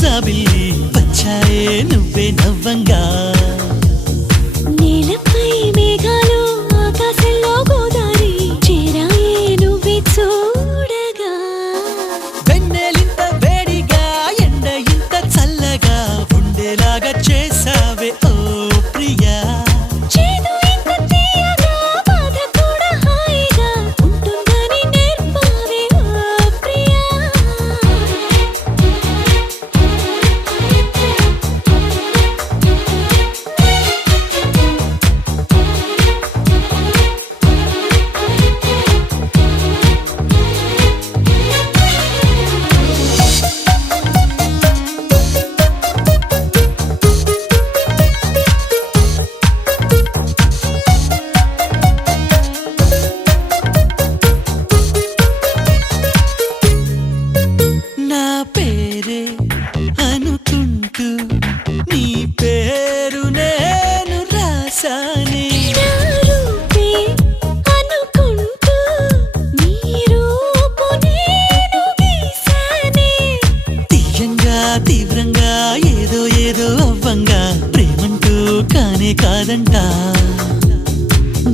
జాబిల్లి వచ్చాయే నువ్వే నవ్వంగా నీలపై మేఘాలు ఆకాశంలో గోదారి చేరాయే నువ్వే చూడగా వెన్నెలింత వేడిగా ఎండ ఇంత చల్లగా ఉండేలాగా చేసావే ఓ ప్రియా చేదు ఇంత తీయగా బాధ కూడా హాయిగా ఉంటుందని నేర్పావే ఓ ప్రియా నా పేరే అనుకుంటూ నీ పేరు నేను రాసానే నా రూపే అనుకుంటూ నీ రూపు నేను గీసానే తీయంగా తీవ్రంగా ఏదో ఏదో అవ్వంగా ప్రేమంటూ కానే కాదంట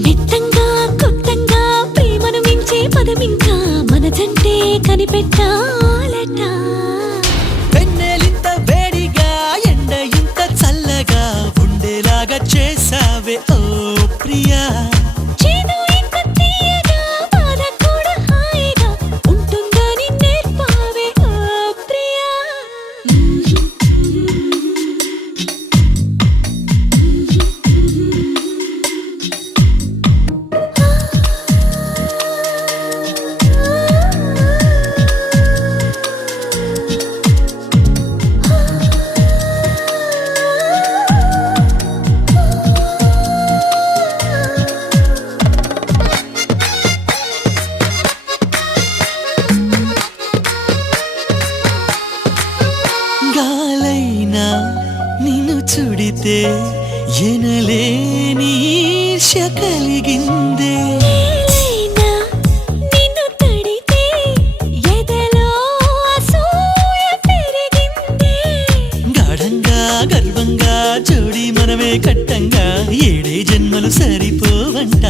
నిత్తంగా కొత్తంగా ప్రేమను మించే పదమింకా మనదంటే కనిపెట్టాలట వెన్నెలింత వేడిగా ఎండ ఇంత చల్లగా ఉండేలాగా చేసావే ఓ ప్రియా చేదు ఇంత తీయగా బాధ కూడా హాయిగా ఉంటుందని నేర్పావే ఓ ప్రియా గాలైనా నిన్ను చుడితే ఎనలేని ఈర్ష్య కలిగిందే నేలైనా నిన్ను తడితే ఎదలో అసూయ పెరిగిందే గాఢంగా గర్వంగా జోడి మనమే కట్టంగా ఏడే జన్మలు సరిపోవంట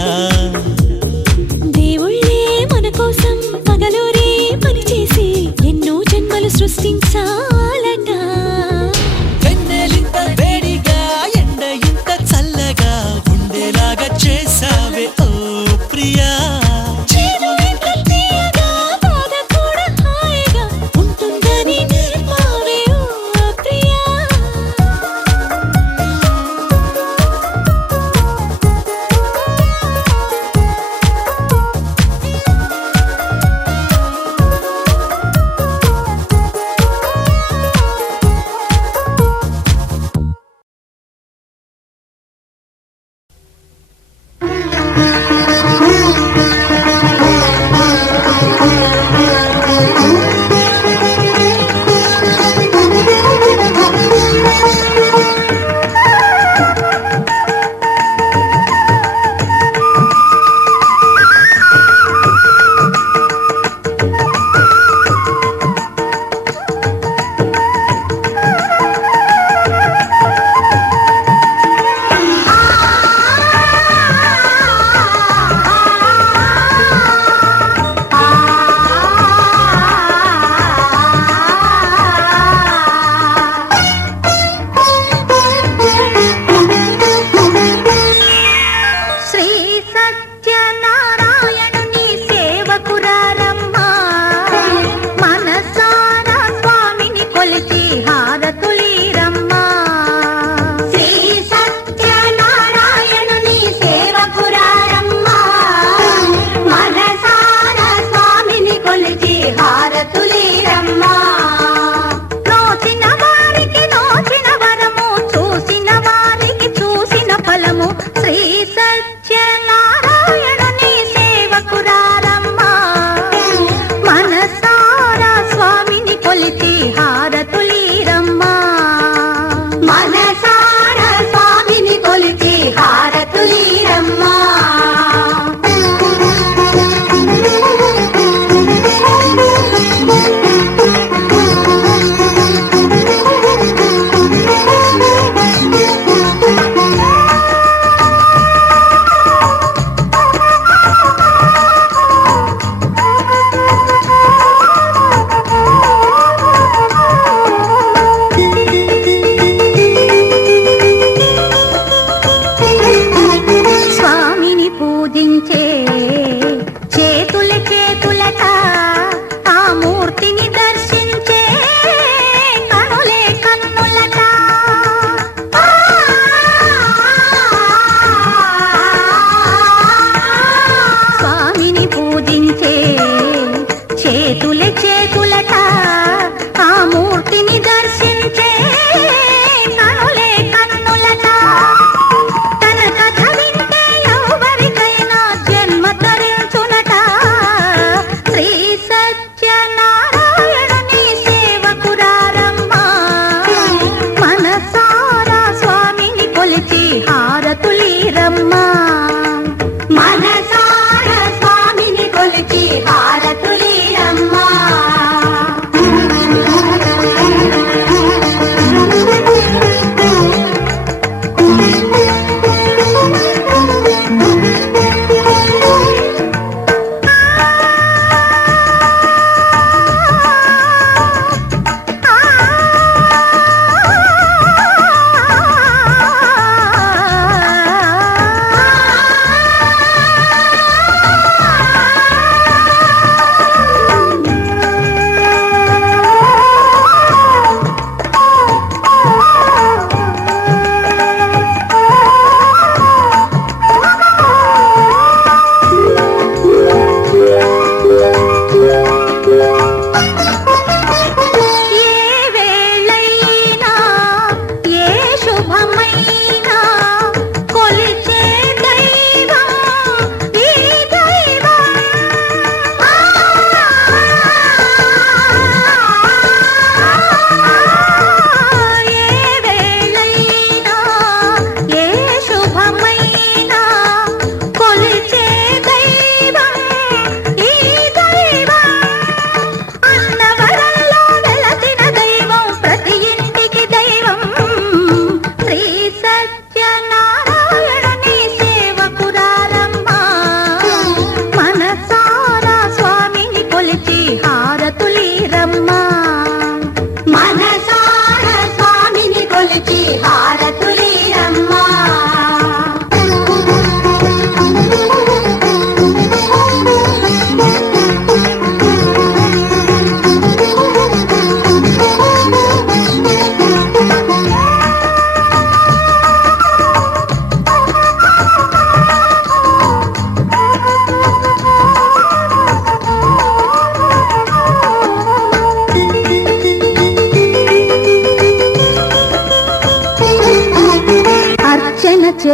దేవుళ్ళే మన కోసం పగలూరే పనిచేసి ఎన్నో జన్మలు సృష్టించాలట వెన్నెలింత వేడిగా ఎండ ఇంత చల్లగా ఉండేలాగా చేసావే ఓ ప్రియా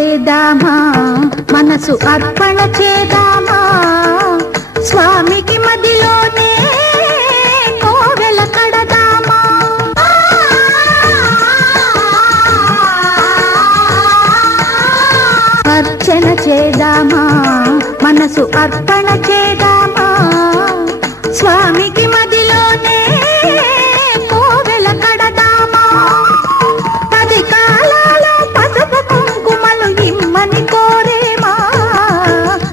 చేదామా మనసు అర్పణ చేదామా స్వామికి మదిలోనే కోవెల కడదామా అర్చన చేదామా మనసు అర్పణ చేదామా స్వామికి మదిలోనే కోవెల కడదామా పది కాలాలో పసుపు కుంకుమలు ఇమ్మని కోరేమా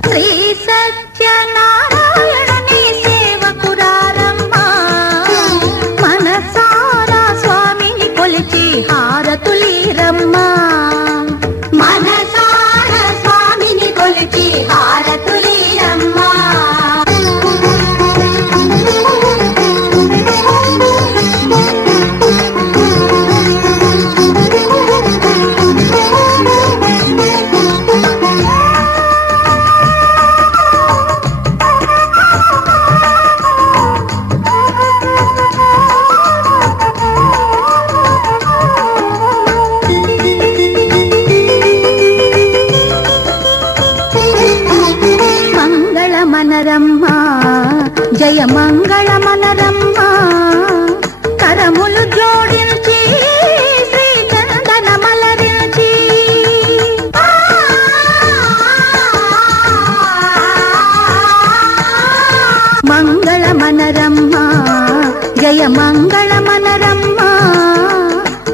శ్రీ సత్యనారాయణుని సేవకురారమ్మా మనసారా స్వామిని కొలిచి హారతులీరమ్మా మనసారా స్వామిని కొలిచి హారతులీరమ్మా మనరమ్మా జయ మంగళమనరమ్మా కరములు జోడించి శ్రీ చందన మలరించి మంగళమనరమ్మా జయ మంగళమనరమ్మా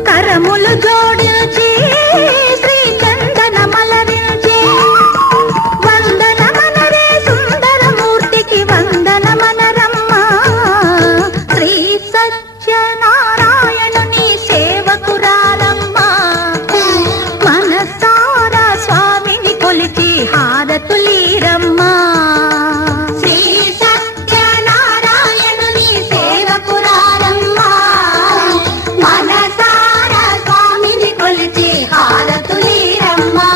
కరములు జోడించి శ్రీ చందన మలరించి వందనమనరమ్మా శ్రీ సత్యనారాయణుని సేవకురారమ్మా మనసారా స్వామిని కొలిచి హారతులీరమ్మా శ్రీ సత్యనారాయణుని సేవకురారమ్మా మనసారా స్వామిని కొలిచి హారతులీరమ్మా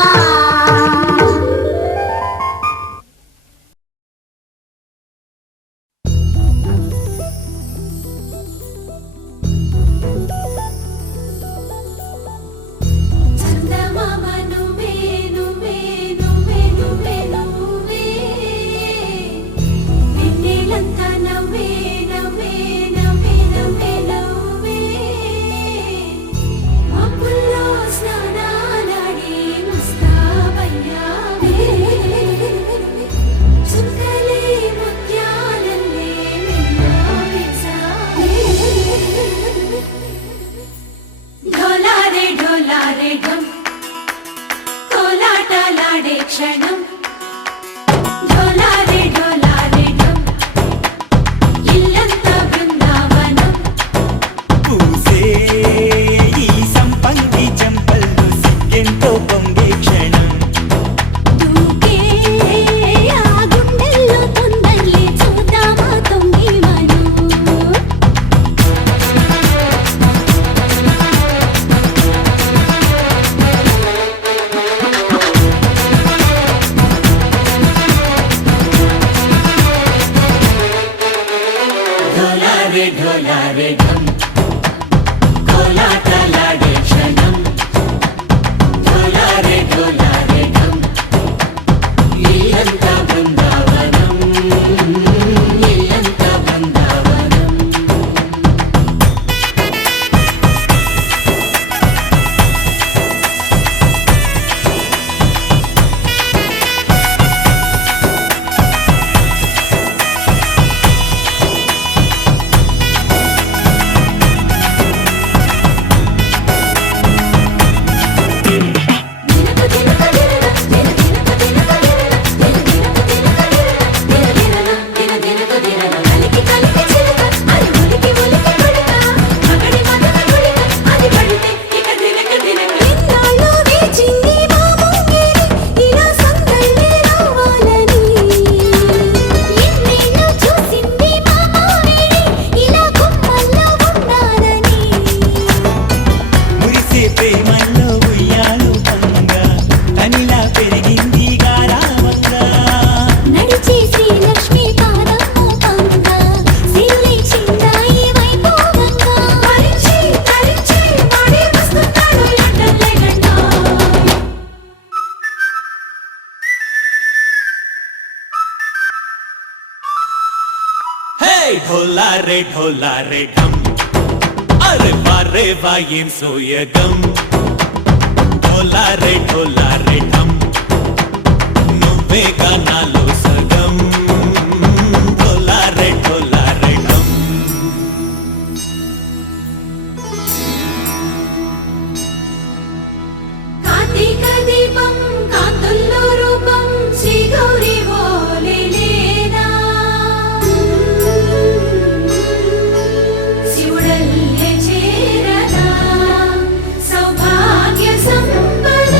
క్షణం ढोला रे ढम अरे वारे वायें सोयगम ढोला रे ढम నువ్వే గానాలో సగం ढोला रे ढम కార్తీక దీపం కాంతుల్లో రూపం శ్రీ గౌరీ ఓలేనా శివుడల్లే చేరనా సౌభాగ్య సంపద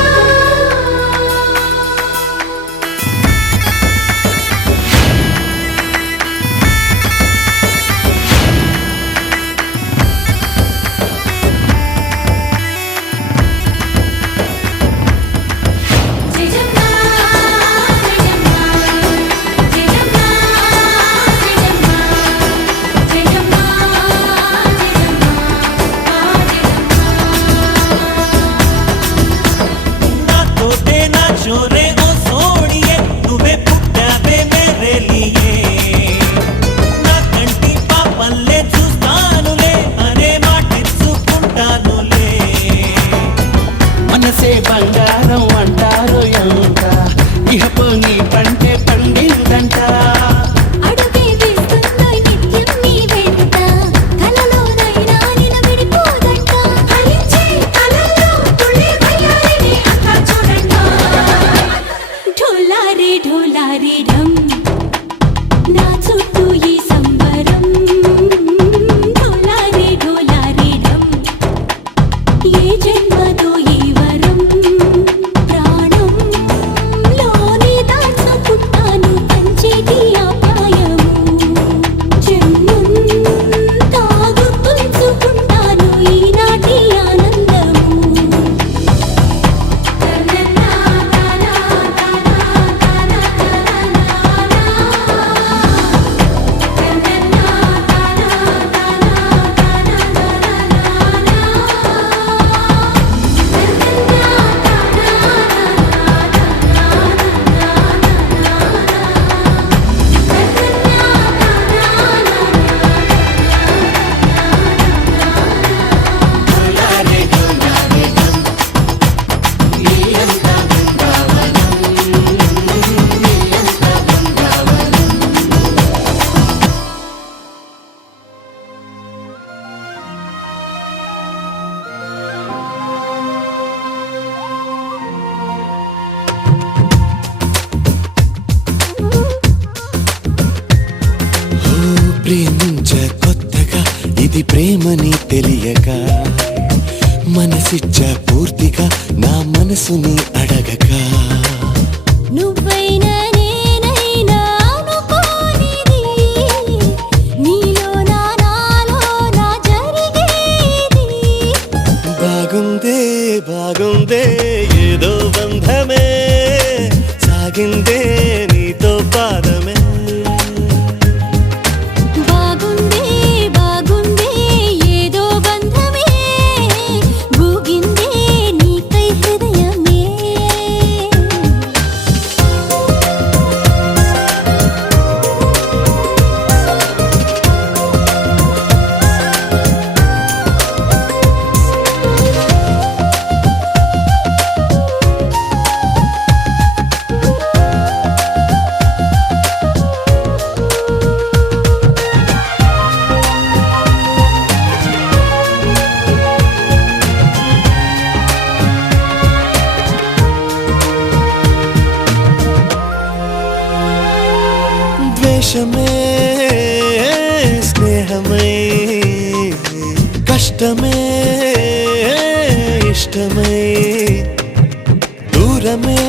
छोरे ओ सोड़िए నువ్వే పుట్టావే మేరే లియే నా కంటి పాపల్లే చూస్తానులే అనే మాటిచ్చుకుంటానులే మనసే బంగారం అంటారు ఎంత ఇహపు నీ పంటే పండిందంట అడుగే వేస్తున్న నిత్యం నీ వెంట కలలోనైనా నిలబడిపోదంట ఫలించే కలలో తుళ్ళే వయ్యారిని అంతా చూడంట ढोला रे ढम నా చుట్టూ ఈ సంబరం ढोला रे ढम ఏ జన్మదో ఈ వరం ప్రాణం లోని దాచుకుంటాను పంచేటి ఆప్యాయము జన్మం తాగు పులుచుకుంటాను ఈనాటి ఆనందము ప్రేమించ కొత్తగా ఇది ప్రేమని తెలియక మనసిచ్చ పూర్తిగా నా మనసుని అడగక నువ్వైనా నేనైనా అనుకోనిది నీలో నాలో నా జరిగేది బాగుందే బాగుందే ఏదో బంధమే సాగిందే నీతో పాదమే బాగుందే బాగుందే ఏదో బంధమే గూగిందే నీకై హృదయమే ద్వేషమే స్నేహమై కష్టమే ఇష్టమై దూరమే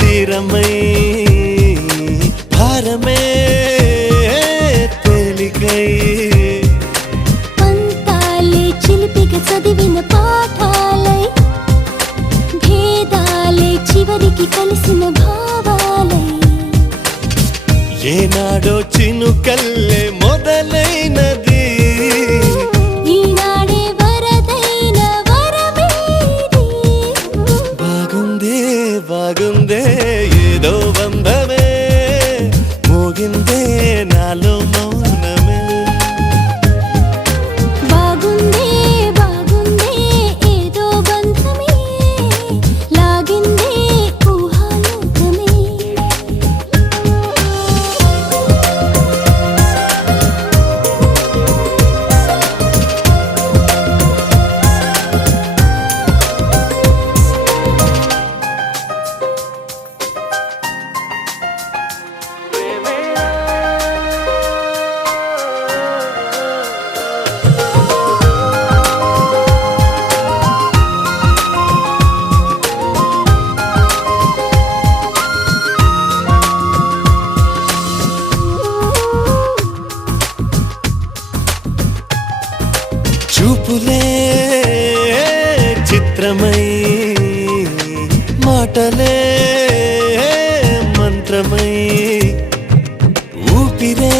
తీరమై భారమే తేలికై పంతాలే చిలిపిగా చదివిన పాఠాలై భేదాలే చివరికి కలిసిన భావాలై ఏనాడో చినుకల్లే మొదలైనది ఈనాడే వరదైన వరమేది బాగుందే బాగుందే ఏదో బంధమే మోగిందే నాలో మౌన చూపులే చిత్రమై మాటలే మంత్రమై ఊపిరే